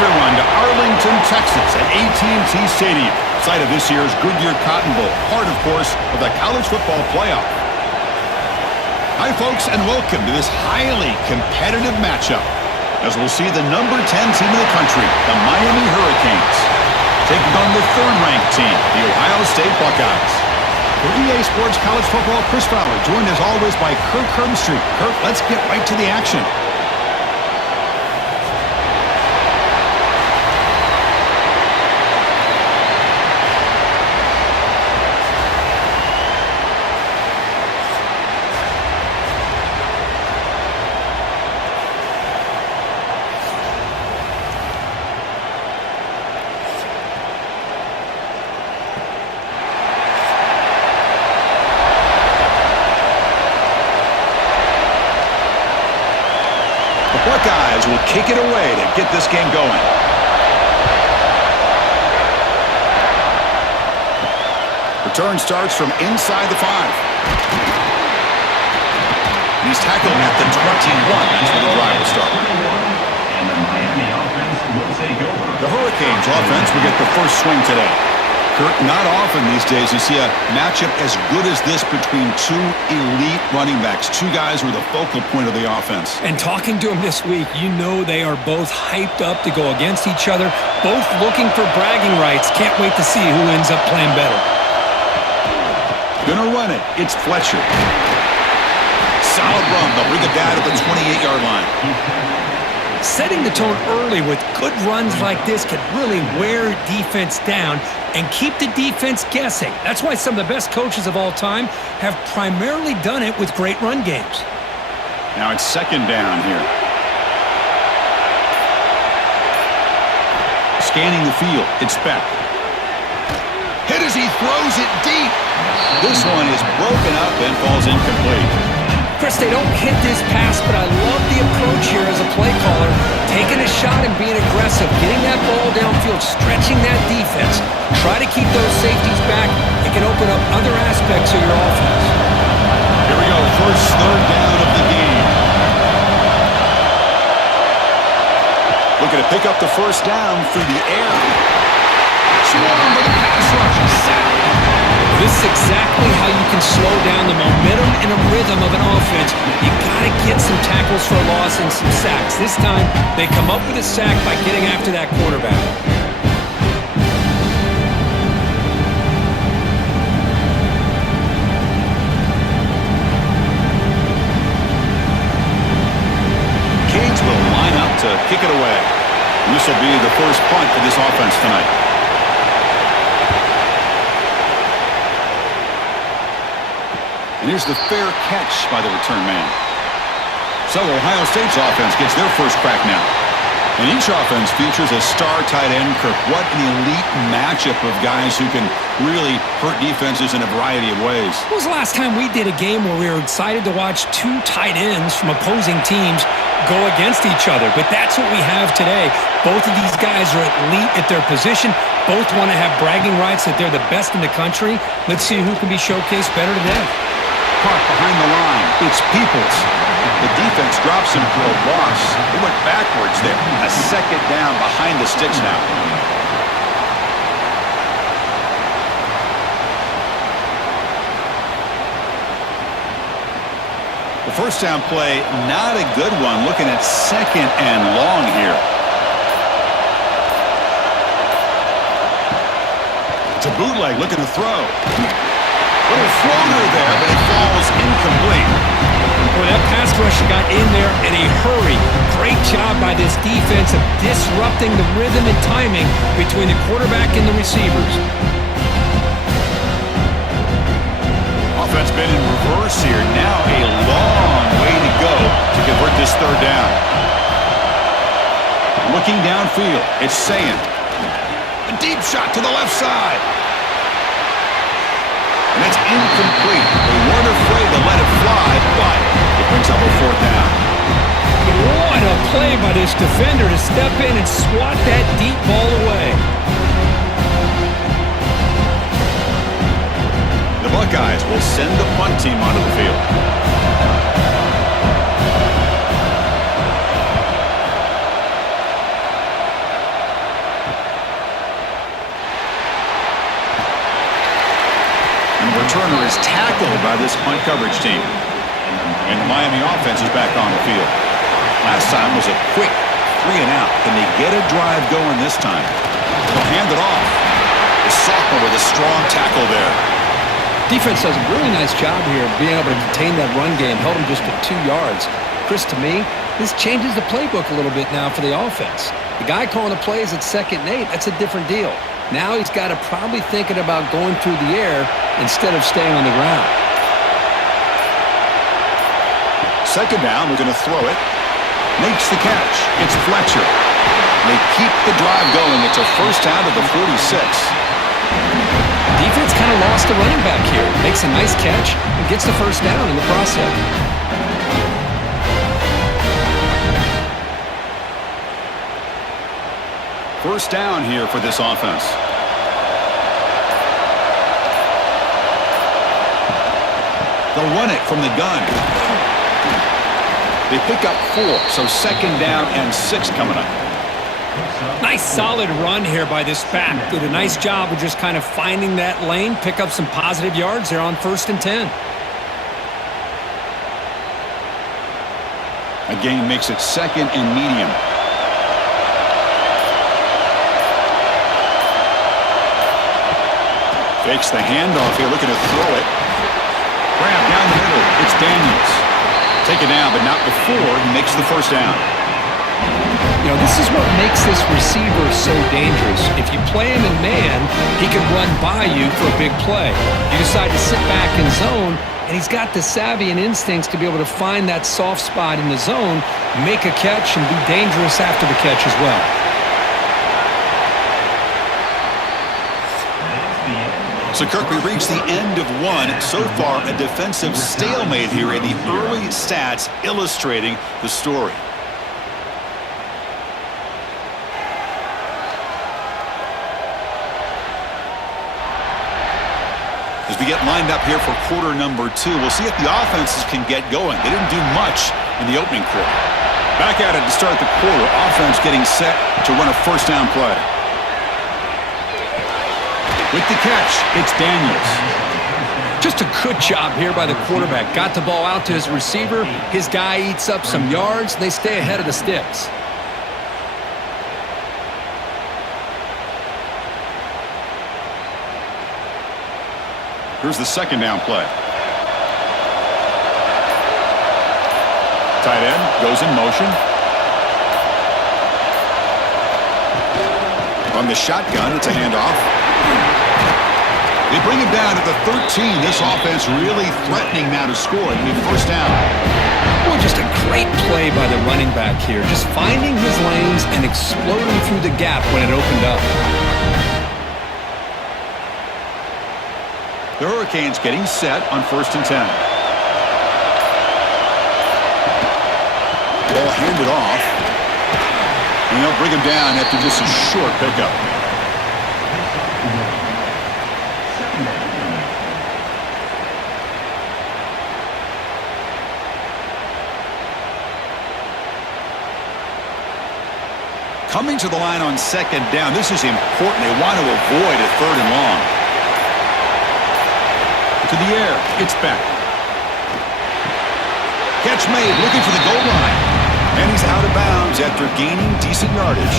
everyone to Arlington, Texas at AT&T Stadium, site of this year's Goodyear Cotton Bowl, part, of course, of the college football playoff. Hi, folks, and welcome to this highly competitive matchup, as we'll see the number 10 team in the country, the Miami Hurricanes, taking on the third-ranked team, the Ohio State Buckeyes. For EA Sports College Football, Chris Fowler, joined as always by Kirk Herbstreit. Kirk, let's get right to the action. Buckeyes will kick it away to get this game going. Return starts from inside the 5. He's tackled at the 21. That's where the drive will start. And the Miami offense will take over. The Hurricanes offense will get the first swing today. Kirk, not often these days you see a matchup as good as this between two elite running backs, two guys who are the focal point of the offense. And talking to them this week, you know they are both hyped up to go against each other, both looking for bragging rights. Can't wait to see who ends up playing better. Gonna run it. It's Fletcher. Solid run. They'll bring it down to the 28-yard line. Setting the tone early with good runs like this can really wear defense down and keep the defense guessing. That's why some of the best coaches of all time have primarily done it with great run games. Now it's second down here. Scanning the field, it's Beck. Hit as he throws it deep. This one is broken up and falls incomplete. Chris, they don't hit this pass, but I love the approach here as a play caller. Taking a shot and being aggressive, getting that ball downfield, stretching that defense. Try to keep those safeties back. It can open up other aspects of your offense. Here we go, first third down of the game. Looking to pick up the first down through the air. Swarmed with a pass rush. Sack. This is exactly how you can slow down the momentum and a rhythm of an offense. You got to get some tackles for a loss and some sacks. This time, they come up with a sack by getting after that quarterback. Canes will line up to kick it away. And this will be the first punt for this offense tonight. And here's the fair catch by the return man. So Ohio State's offense gets their first crack now. And each offense features a star tight end. Kirk, what an elite matchup of guys who can really hurt defenses in a variety of ways. When was the last time we did a game where we were excited to watch two tight ends from opposing teams go against each other? But that's what we have today. Both of these guys are elite at their position. Both want to have bragging rights that they're the best in the country. Let's see who can be showcased better today. Caught behind the line. It's Peoples. The defense drops him for a loss. They went backwards there. A second down behind the sticks now. The first down play, not a good one. Looking at second and long here. It's a bootleg looking to throw. Little floater there, but it falls incomplete. Boy, that pass rusher got in there in a hurry. Great job by this defense of disrupting the rhythm and timing between the quarterback and the receivers. Offense been in reverse here. Now a long way to go to convert this third down. Looking downfield, it's Sayan. A deep shot to the left side. And it's incomplete. They weren't afraid to let it fly, but it brings up a fourth down. What a play by this defender to step in and swat that deep ball away. The Buckeyes will send the punt team onto the field. corner is tackled by this punt coverage team. And the Miami offense is back on the field. Last time was a quick 3 and out. Can they get a drive going this time? They'll hand it off. The sophomore with a strong tackle there. Defense does a really nice job here of being able to contain that run game. Held him just to 2 yards. Chris, to me, this changes the playbook a little bit now for the offense. The guy calling the plays at 2nd and 8, that's a different deal. Now he's got to probably thinking about going through the air instead of staying on the ground. 2nd down, we're going to throw it. Makes the catch. It's Fletcher. They keep the drive going. It's a 1st down to the 46. Defense kind of lost the running back here. Makes a nice catch and gets the 1st down in the process. First down here for this offense. They'll run it from the gun. They pick up 4, so 2nd down and 6 coming up. Nice solid run here by this back. Did a nice job of just kind of finding that lane, pick up some positive yards there on 1st and 10. Again, makes it 2nd and medium. Fakes the handoff here, looking to throw it. Grab down the middle. It's Daniels. Take it down, but not before he makes the 1st down. You know, this is what makes this receiver so dangerous. If you play him in man, he can run by you for a big play. You decide to sit back in zone, and he's got the savvy and instincts to be able to find that soft spot in the zone, make a catch, and be dangerous after the catch as well. So, Kirk, we reached the end of one. So far, a defensive stalemate here in the early stats illustrating the story. As we get lined up here for quarter number 2, we'll see if the offenses can get going. They didn't do much in the opening quarter. Back at it to start the quarter. Offense getting set to run a 1st down play. With the catch, it's Daniels. Just a good job here by the quarterback. Got the ball out to his receiver. His guy eats up some yards. They stay ahead of the sticks. Here's the 2nd down play. Tight end goes in motion. On the shotgun, it's a handoff. They bring him down at the 13. This offense really threatening now to score. It'll be 1st down. Well, just a great play by the running back here. Just finding his lanes and exploding through the gap when it opened up. The Hurricanes getting set on 1st and 10. Ball handed off. And they'll bring him down after just a short pickup. Coming to the line on 2nd down. This is important. They want to avoid a 3rd and long. To the air. It's back. Catch made. Looking for the goal line. And he's out of bounds after gaining decent yardage.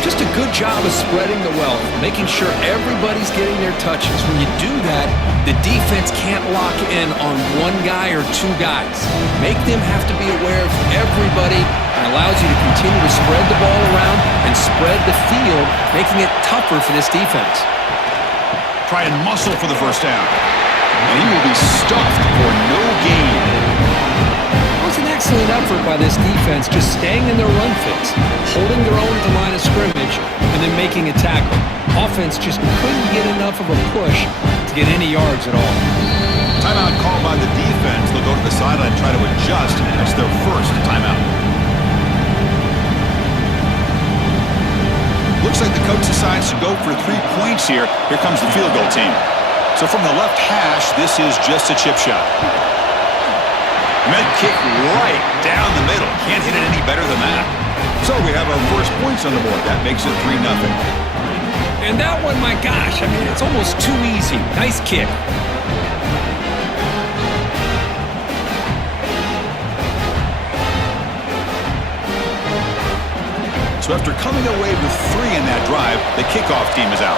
Just a good job of spreading the wealth, making sure everybody's getting their touches. When you do that, the defense can't lock in on one guy or 2 guys. Make them have to be aware of everybody, and allows you to continue to spread the ball around and spread the field, making it tougher for this defense. Try and muscle for the 1st down. And he will be stuffed for no gain. It was an excellent effort by this defense, just staying in their run fits, holding their own at the line of scrimmage, and then making a tackle. Offense just couldn't get enough of a push to get any yards at all. Timeout called by the defense. They'll go to the sideline and try to adjust. That's their 1st timeout. Looks like the coach decides to go for 3 points here. Here comes the field goal team. So from the left hash, this is just a chip shot. Med kick right down the middle. Can't hit it any better than that. So we have our 1st points on the board. That makes it 3-0. And that one, my gosh, I mean, it's almost too easy. Nice kick. So after coming away with 3 in that drive, the kickoff team is out.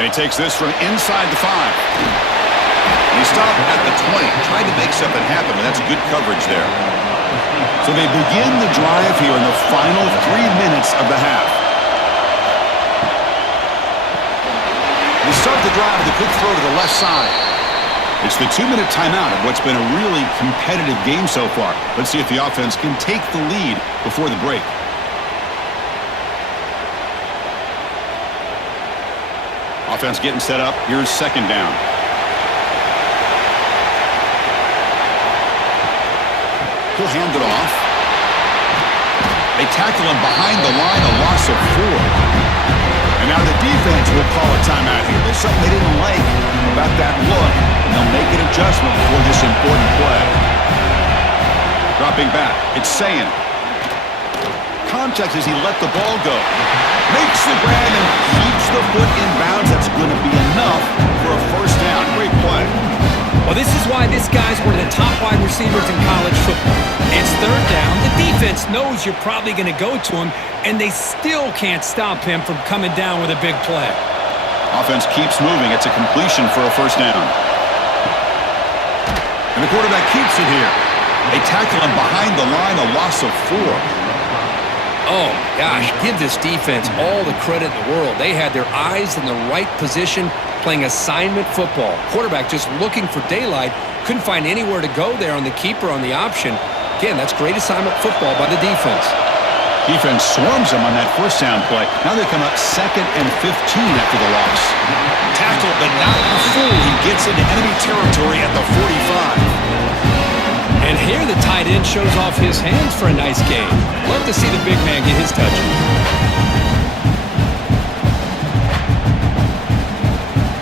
And he takes this from inside the 5. And he stopped at the 20. Tried to make something happen, but that's good coverage there. So they begin the drive here in the final 3 minutes of the half. They start the drive with a quick throw to the left side. It's the 2-minute timeout of what's been a really competitive game so far. Let's see if the offense can take the lead before the break. Offense getting set up. Here's second down. He'll hand it off. They tackle him behind the line, a loss of 4. And now the defense will call a timeout here. There's something they didn't like about that look, and they'll make an adjustment for this important play. Dropping back, it's Sayin. Context as he let the ball go. Makes the grab and keeps the foot in bounds. That's going to be enough for a first down. Great play. Well, this is why this guy's one of the top wide receivers in college football. It's third down. The defense knows you're probably going to go to him, and they still can't stop him from coming down with a big play. Offense keeps moving. It's a completion for a first down. And the quarterback keeps it here. They tackle him behind the line, a loss of 4. Oh, gosh, give this defense all the credit in the world. They had their eyes in the right position, playing assignment football. Quarterback just looking for daylight. Couldn't find anywhere to go there on the keeper on the option. Again, that's great assignment football by the defense. Defense swarms them on that first down play. Now they come up 2nd and 15 after the loss. Tackle, but not before he gets into enemy territory at the 45. And here the tight end shows off his hands for a nice game. Love to see the big man get his touches.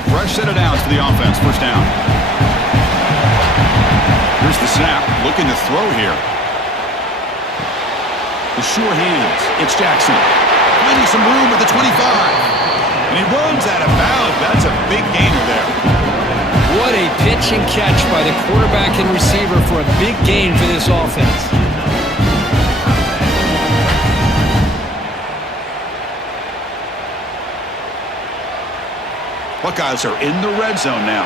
Fresh set of downs for the offense. First down. Here's the snap. Looking to throw here. The sure hands. It's Jackson. Finding some room at the 25. And he runs out of bounds. That's a big gainer there. What a pitch and catch by the quarterback and receiver for a big gain for this offense. Buckeyes are in the red zone now.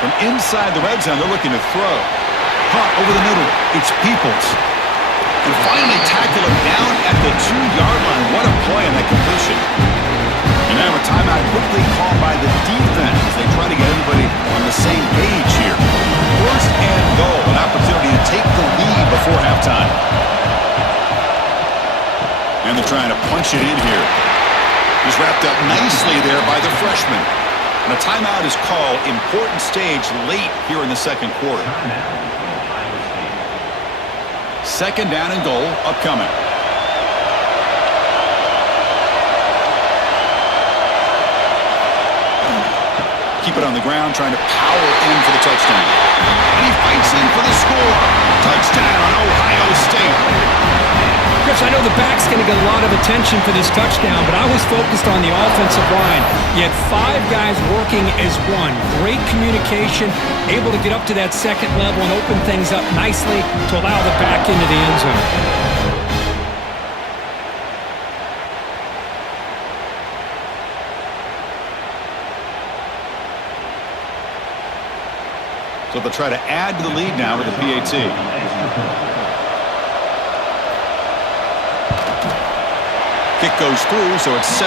From inside the red zone, they're looking to throw. Caught over the middle. It's Peoples. And finally tackle him down at the 2-yard line. What a play on that completion. And now a timeout quickly called by the defense as they try to get everybody on the same page here. First and goal, an opportunity to take the lead before halftime. And they're trying to punch it in here. Just wrapped up nicely there by the freshman. And a timeout is called. Important stage late here in the second quarter. Second down and goal upcoming. Keep it on the ground, trying to power in for the touchdown. And he fights in for the score. Touchdown, Ohio State. Chris, I know the back's going to get a lot of attention for this touchdown, but I was focused on the offensive line. You had 5 guys working as one. Great communication, able to get up to that second level and open things up nicely to allow the back into the end zone. So they'll try to add to the lead now with the PAT. Kick goes through, so it's 7-3.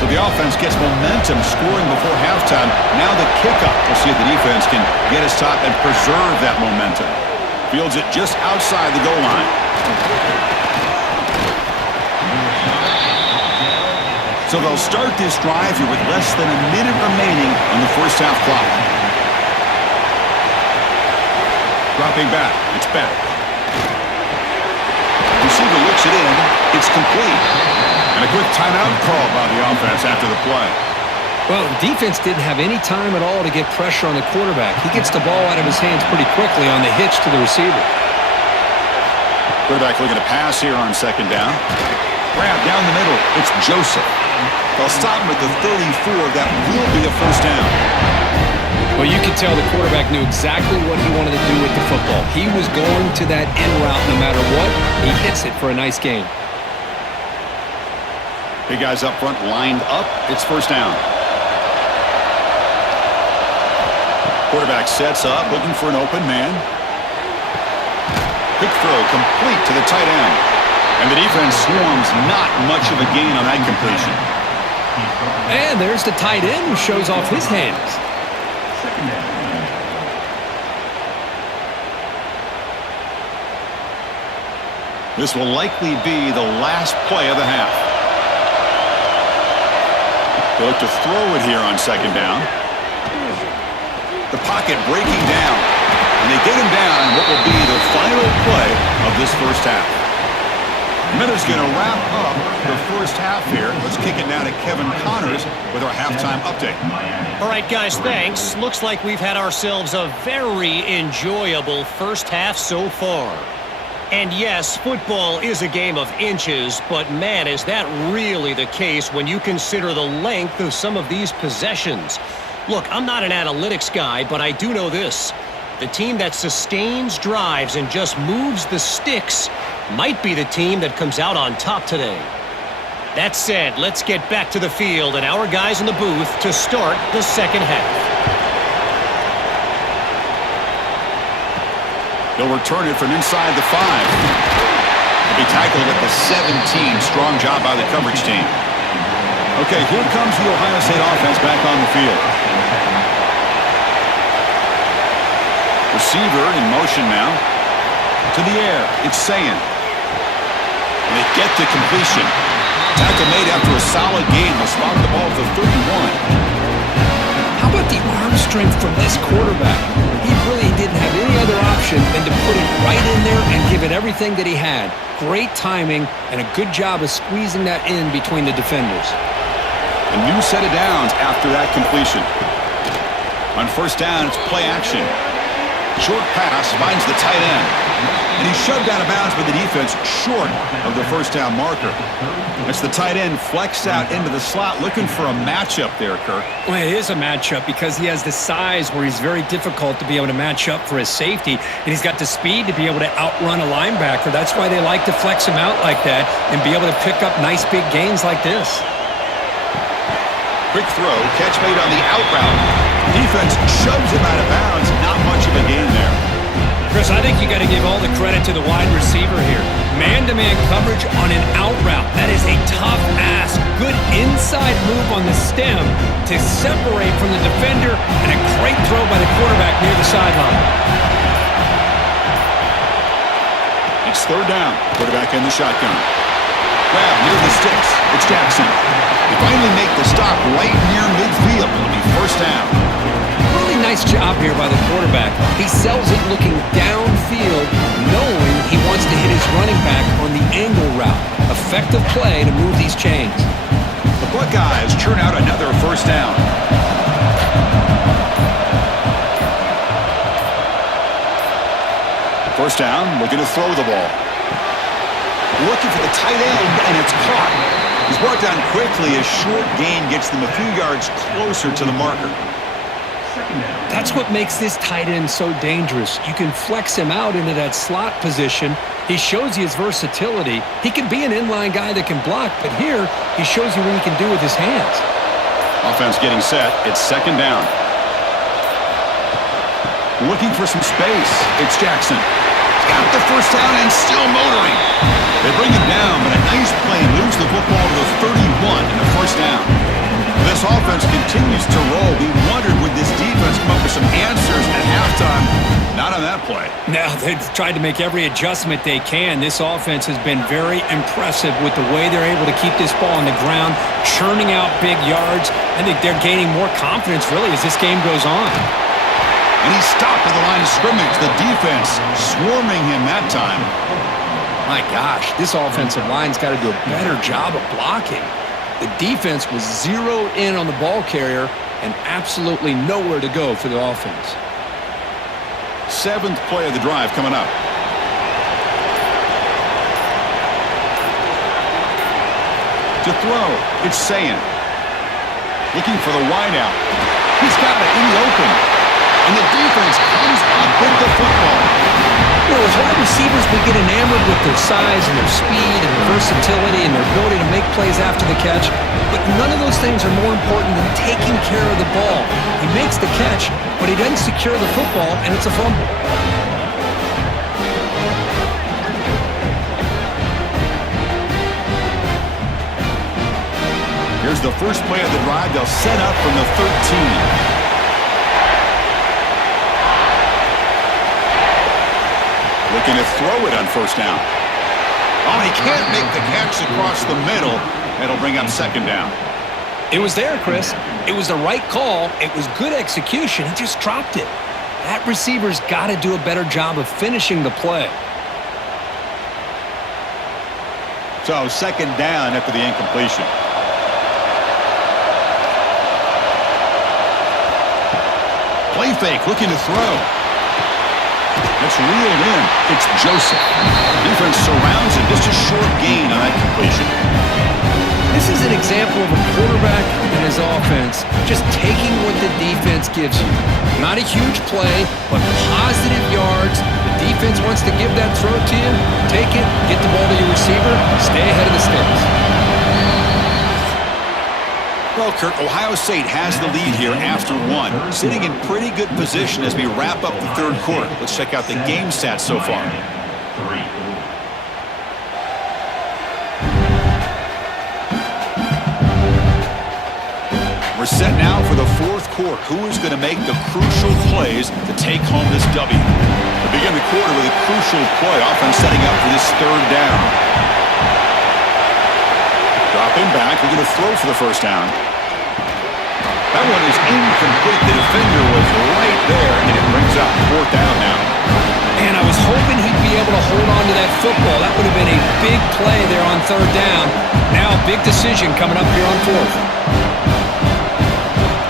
So the offense gets momentum scoring before halftime. Now the kickoff. We'll see if the defense can get a stop and preserve that momentum. Fields it just outside the goal line. So they'll start this drive here with less than a minute remaining on the first half clock. Dropping back. It's back. Receiver looks it in. It's complete. And a quick timeout call by the offense after the play. Well, the defense didn't have any time at all to get pressure on the quarterback. He gets the ball out of his hands pretty quickly on the hitch to the receiver. Quarterback looking to pass here on second down. Grab down the middle. It's Joseph. They'll stop him at the 34. That will be a first down. Well, you could tell the quarterback knew exactly what he wanted to do with the football. He was going to that in route no matter what. He hits it for a nice gain. Big guys up front lined up. It's first down. Quarterback sets up, looking for an open man. Quick throw, complete to the tight end. And the defense swarms, not much of a gain on that completion. And there's the tight end who shows off his hands. This will likely be the last play of the half. They look to throw it here on second down. The pocket breaking down. And they get him down in what will be the final play of this first half. Minute's going to wrap up the first half here. Let's kick it now to Kevin Connors with our halftime update. All right, guys, thanks. Looks like we've had ourselves a very enjoyable first half so far. And yes, football is a game of inches, but man, is that really the case when you consider the length of some of these possessions. Look, I'm not an analytics guy, but I do know this. The team that sustains drives and just moves the sticks might be the team that comes out on top today. That said, let's get back to the field and our guys in the booth to start the second half. They'll return it from inside the 5. He'll be tackled at the 17. Strong job by the coverage team. Okay, here comes the Ohio State offense back on the field. Receiver in motion now. To the air. It's Sayan. And they get the completion. Tackle made after a solid game. They'll spot the ball at the 31. How about the arm strength from this quarterback? He really didn't have any other option than to put it right in there and give it everything that he had. Great timing and a good job of squeezing that in between the defenders. A new set of downs after that completion. On first down, it's play action. Short pass finds the tight end. And he's shoved out of bounds by the defense short of the first down marker. It's the tight end flexed out into the slot looking for a matchup there, Kirk. Well, it is a matchup because he has the size where he's very difficult to be able to match up for his safety. And he's got the speed to be able to outrun a linebacker. That's why they like to flex him out like that and be able to pick up nice big gains like this. Quick throw, catch made on the out route. Defense shoves him out of bounds. Not much of a gain there. Chris, I think you got to give all the credit to the wide receiver here. Man-to-man coverage on an out route. That is a tough ask. Good inside move on the stem to separate from the defender, and a great throw by the quarterback near the sideline. It's third down. Quarterback in the shotgun. Grab near the sticks. It's Jackson. They finally make the stop right near midfield. It'll be first down. Really nice job here by the quarterback. He sells it looking downfield, knowing he wants to hit his running back on the angle route. Effective play to move these chains. The Buckeyes churn out another first down. First down, looking to throw the ball. Looking for the tight end, and it's caught. He's brought down quickly. A short gain gets them a few yards closer to the marker. That's what makes this tight end so dangerous. You can flex him out into that slot position. He shows you his versatility. He can be an inline guy that can block, but here he shows you what he can do with his hands. Offense getting set. It's second down. Looking for some space. It's Jackson. Got the first down and still motoring. They bring him down, but a nice play moves the football to the 31 and a first down. This offense continues to roll. We wondered, would this defense come up with some answers at halftime? Not on that play. Now, they've tried to make every adjustment they can. This offense has been very impressive with the way they're able to keep this ball on the ground, churning out big yards. I think they're gaining more confidence, really, as this game goes on. And he stopped at the line of scrimmage. The defense swarming him that time. My gosh, this offensive line's got to do a better job of blocking. The defense was zeroed in on the ball carrier and absolutely nowhere to go for the offense. 7th play of the drive coming up. To throw, it's Sayin. Looking for the wideout. He's got it in the open. And the defense comes up with the football. You know, as wide receivers, we get enamored with their size and their speed and their versatility and their ability to make plays after the catch. But none of those things are more important than taking care of the ball. He makes the catch, but he doesn't secure the football, and it's a fumble. Here's the first play of the drive. They'll set up from the 13. Looking to throw it on first down. Oh, he can't make the catch across the middle. That'll bring up 2nd down. It was there, Chris. It was the right call. It was good execution. He just dropped it. That receiver's got to do a better job of finishing the play. So 2nd down after the incompletion. Play fake, looking to throw. It's reeled in. It's Joseph. Defense surrounds him. Just a short gain on that completion. This is an example of a quarterback and his offense just taking what the defense gives you. Not a huge play, but positive yards. The defense wants to give that throw to you. Take it, get the ball to your receiver, stay ahead of the sticks. Well, Kurt, Ohio State has the lead here after 1. Sitting in pretty good position as we wrap up the 3rd quarter. Let's check out the game stats so far. We're set now for the 4th quarter. Who is going to make the crucial plays to take home this W? We begin the quarter with a crucial play, often setting up for this 3rd down. Dropping back, we're going to throw for the first down. That one is incomplete. The defender was right there, and it brings up 4th down now. And I was hoping he'd be able to hold on to that football. That would have been a big play there on 3rd down. Now a big decision coming up here on 4th.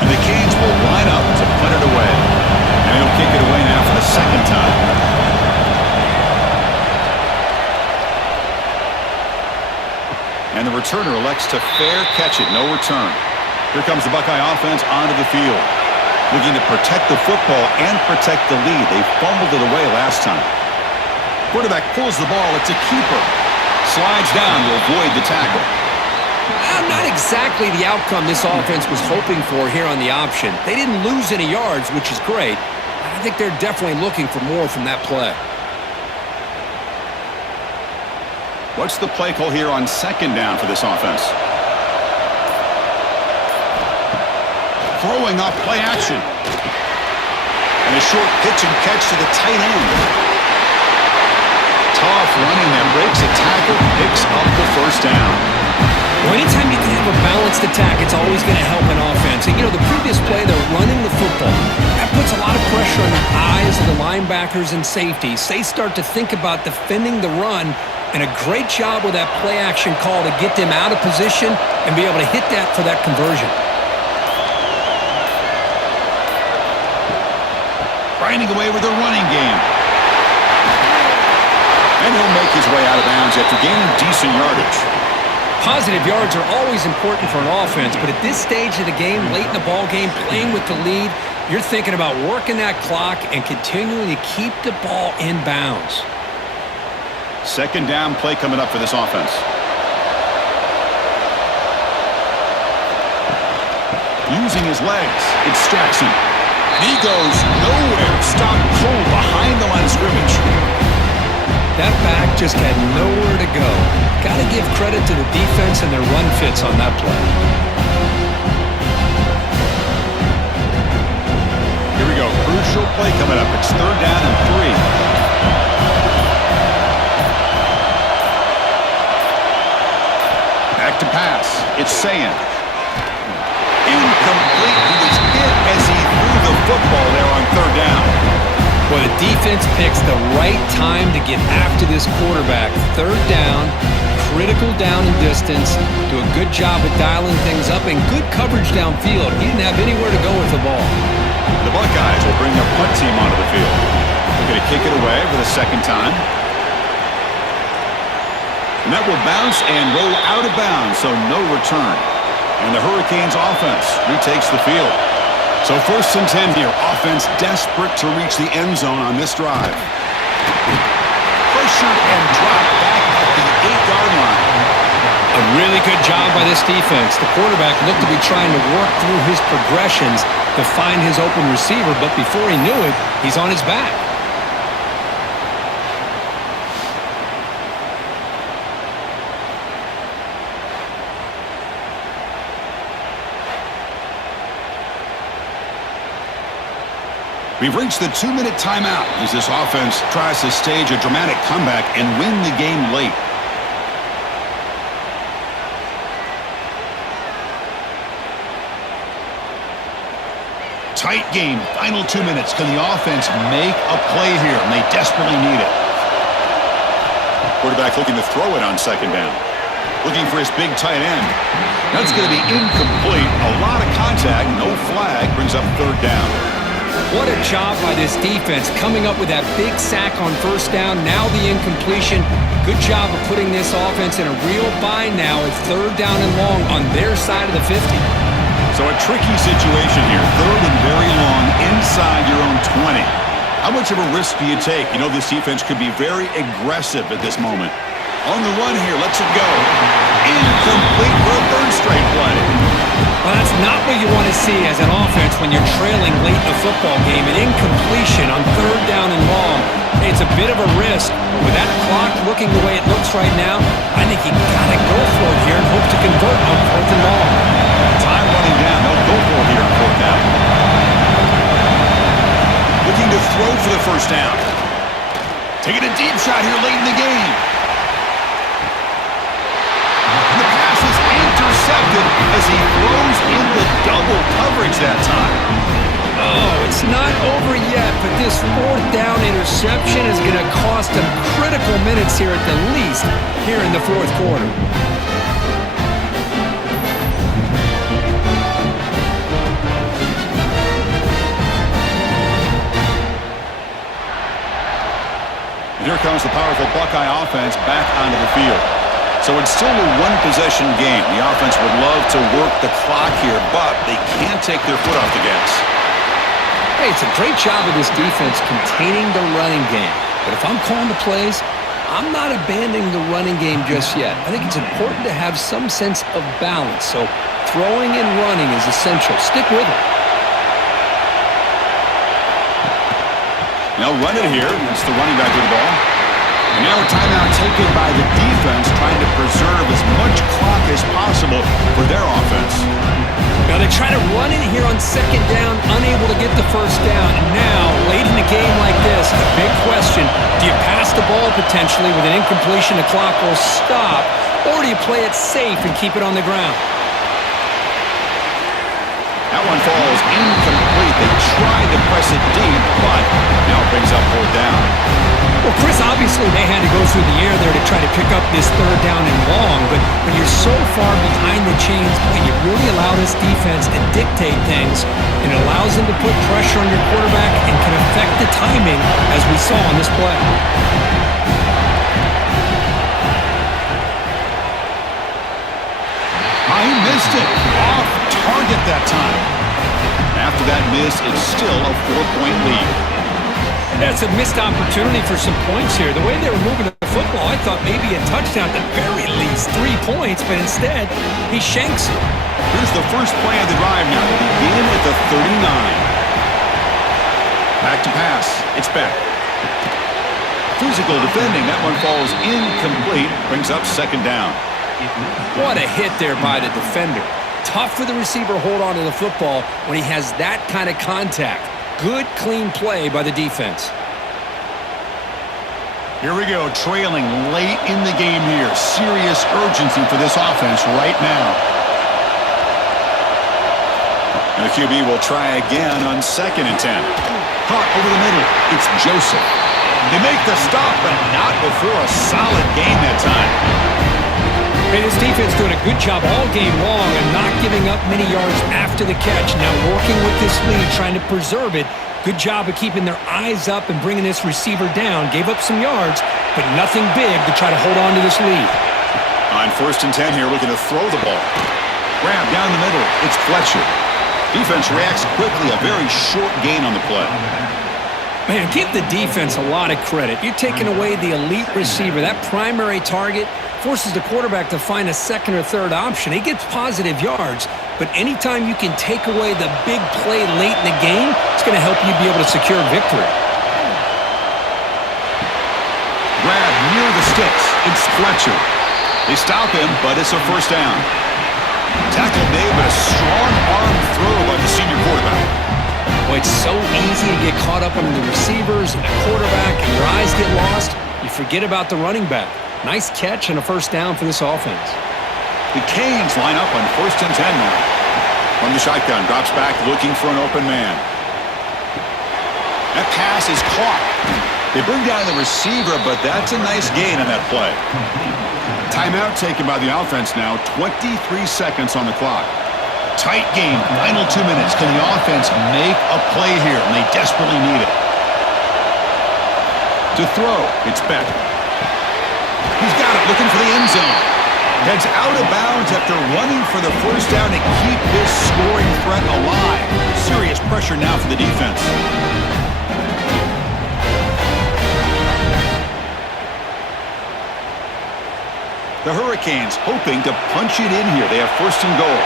And the Canes will line up to punt it away. And he'll kick it away now for the 2nd time. And the returner elects to fair catch it. No return. Here comes the Buckeye offense onto the field. Looking to protect the football and protect the lead. They fumbled it away last time. Quarterback pulls the ball. It's a keeper. Slides down to avoid the tackle. Not exactly the outcome this offense was hoping for here on the option. They didn't lose any yards, which is great. I think they're definitely looking for more from that play. What's the play call here on 2nd down for this offense? Throwing off play action. And a short pitch and catch to the tight end. Tough running that breaks a tackle, picks up the first down. Well, anytime you can have a balanced attack, it's always going to help an offense. And, you know, the previous play, they're running the football. That puts a lot of pressure on the eyes of the linebackers and safeties. They start to think about defending the run, and a great job with that play action call to get them out of position and be able to hit that for that conversion. Grinding away with the running game. And he'll make his way out of bounds after gaining decent yardage. Positive yards are always important for an offense, but at this stage of the game, late in the ball game, playing with the lead, you're thinking about working that clock and continuing to keep the ball in bounds. 2nd down play coming up for this offense. Using his legs, it's Jackson. And he goes nowhere. Stopped cold behind the line of scrimmage. That back just had nowhere to go. Got to give credit to the defense and their run fits on that play. Here we go. Crucial play coming up. It's 3rd down and 3. Back to pass. It's Sayin. Incomplete. He was hit as he threw the football there on 3rd down. Well, the defense picks the right time to get after this quarterback. 3rd down, critical down and distance, do a good job of dialing things up, and good coverage downfield. He didn't have anywhere to go with the ball. The Buckeyes will bring their punt team onto the field. They're going to kick it away for the second time. And that will bounce and roll out of bounds, so no return. And the Hurricanes offense retakes the field. So 1st and 10 here. Offense desperate to reach the end zone on this drive. Pressured and dropped back at the 8-yard line. A really good job by this defense. The quarterback looked to be trying to work through his progressions to find his open receiver, but before he knew it, he's on his back. We've reached the 2-minute timeout as this offense tries to stage a dramatic comeback and win the game late. Tight game. Final 2 minutes. Can the offense make a play here? And they desperately need it. Quarterback looking to throw it on second down. Looking for his big tight end. That's going to be incomplete. A lot of contact. No flag. Brings up 3rd down. What a job by this defense coming up with that big sack on 1st down. Now the incompletion. Good job of putting this offense in a real bind now at 3rd down and long on their side of the 50. So a tricky situation here. 3rd and very long inside your own 20. How much of a risk do you take? You know this defense could be very aggressive at this moment. On the run here, lets it go. Incomplete for a 3rd straight play. Well, that's not what you want to see as an offense when you're trailing late in the football game. An incompletion on 3rd down and long. It's a bit of a risk. But with that clock looking the way it looks right now, I think you got to go for it here and hope to convert on 4th and long. Time running down. They'll go for it here on 4th down. Looking to throw for the 1st down. Taking a deep shot here late in the game. Intercepted as he throws in the double coverage that time. Oh, it's not over yet, but this 4th down interception is going to cost him critical minutes here at the least here in the 4th quarter. And here comes the powerful Buckeye offense back onto the field. So it's still a 1-possession game. The offense would love to work the clock here, but they can't take their foot off the gas. Hey, it's a great job of this defense containing the running game. But if I'm calling the plays, I'm not abandoning the running game just yet. I think it's important to have some sense of balance. So throwing and running is essential. Stick with it. Now run it here. It's the running back with the ball. And now a timeout taken by the defense, trying to preserve as much clock as possible for their offense. Now they try to run it here on 2nd down, unable to get the 1st down. And now, late in a game like this, the big question, do you pass the ball potentially with an incompletion, the clock will stop, or do you play it safe and keep it on the ground? That one falls incomplete. They tried to press it deep, but now it brings up 4th down. Well, Chris, obviously they had to go through the air there to try to pick up this 3rd down and long, but when you're so far behind the chains, you really allow this defense to dictate things, and it allows them to put pressure on your quarterback and can affect the timing, as we saw on this play. He missed it. Off target that time. After that miss, it's still a 4-point lead. That's a missed opportunity for some points here. The way they were moving the football, I thought maybe a touchdown, at the very least 3 points, but instead, he shanks it. Here's the first play of the drive now. We begin at the 39. Back to pass. It's back. Physical defending. That one falls incomplete. Brings up 2nd down. What a hit there by the defender. Tough for the receiver to hold on to the football when he has that kind of contact. Good, clean play by the defense. Here we go, trailing late in the game here. Serious urgency for this offense right now. And the QB will try again on 2nd and 10. Caught over the middle. It's Joseph. They make the stop, but not before a solid gain that time. Hey, this defense doing a good job all game long and not giving up many yards after the catch. Now working with this lead, trying to preserve it. Good job of keeping their eyes up and bringing this receiver down. Gave up some yards, but nothing big to try to hold on to this lead. On 1st and 10 here, looking to throw the ball. Grab down the middle. It's Fletcher. Defense reacts quickly. A very short gain on the play. Man, give the defense a lot of credit. You're taking away the elite receiver. That primary target forces the quarterback to find a second or third option. He gets positive yards, but anytime you can take away the big play late in the game, it's going to help you be able to secure victory. Grab near the sticks. It's Fletcher. They stop him, but it's a first down. Tackle made, but a strong arm throw by the senior quarterback. Boy, it's so easy to get caught up on the receivers and the quarterback, and your eyes get lost. You forget about the running back. Nice catch and a first down for this offense. The Canes line up on 1st and 10 now. From the shotgun, drops back looking for an open man. That pass is caught. They bring down the receiver, but that's a nice gain on that play. Timeout taken by the offense now. 23 seconds on the clock. Tight game, final 2 minutes. Can the offense make a play here? And they desperately need it. To throw, it's Beck. He's got it, looking for the end zone. Heads out of bounds after running for the first down to keep this scoring threat alive. Serious pressure now for the defense. The Hurricanes hoping to punch it in here. They have 1st and goal.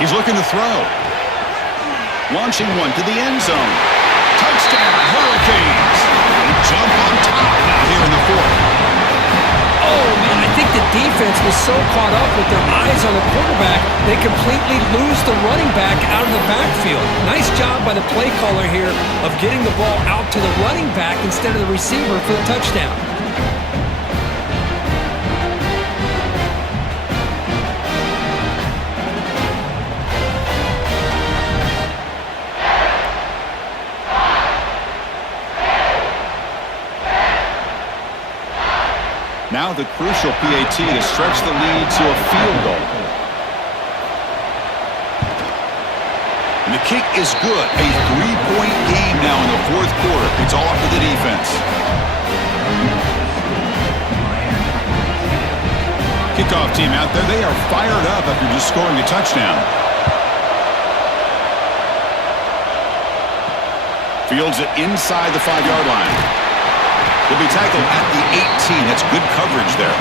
He's looking to throw. Launching one to the end zone. Touchdown, Hurricanes. They jump on top now here in the 4th. Oh, man, I think the defense was so caught up with their eyes on the quarterback, they completely lose the running back out of the backfield. Nice job by the play caller here of getting the ball out to the running back instead of the receiver for the touchdown. Now the crucial PAT to stretch the lead to a field goal. And the kick is good. A 3-point game now in the 4th quarter. It's all up to the defense. Kickoff team out there. They are fired up after just scoring a touchdown. Fields it inside the 5-yard line. He'll be tackled at the 18. That's good coverage there.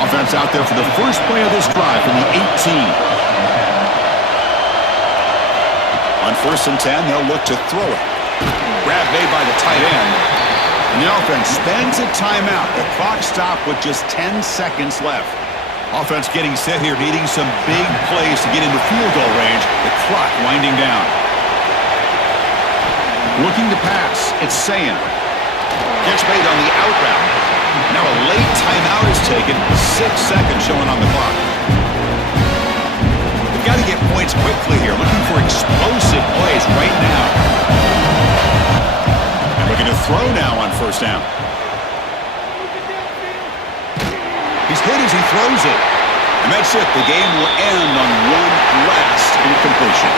Offense out there for the first play of this drive from the 18. On 1st and 10, they'll look to throw it. Grab made by the tight end. And the offense spends a timeout. The clock stopped with just 10 seconds left. Offense getting set here, needing some big plays to get into field goal range. The clock winding down. Looking to pass. It's Sayan. Catch made on the out route. Now a late timeout is taken. 6 seconds showing on the clock. They've got to get points quickly here. Looking for explosive plays right now. And looking to throw now on 1st down. He's hit as he throws it. And that's it. The game will end on one last incompletion.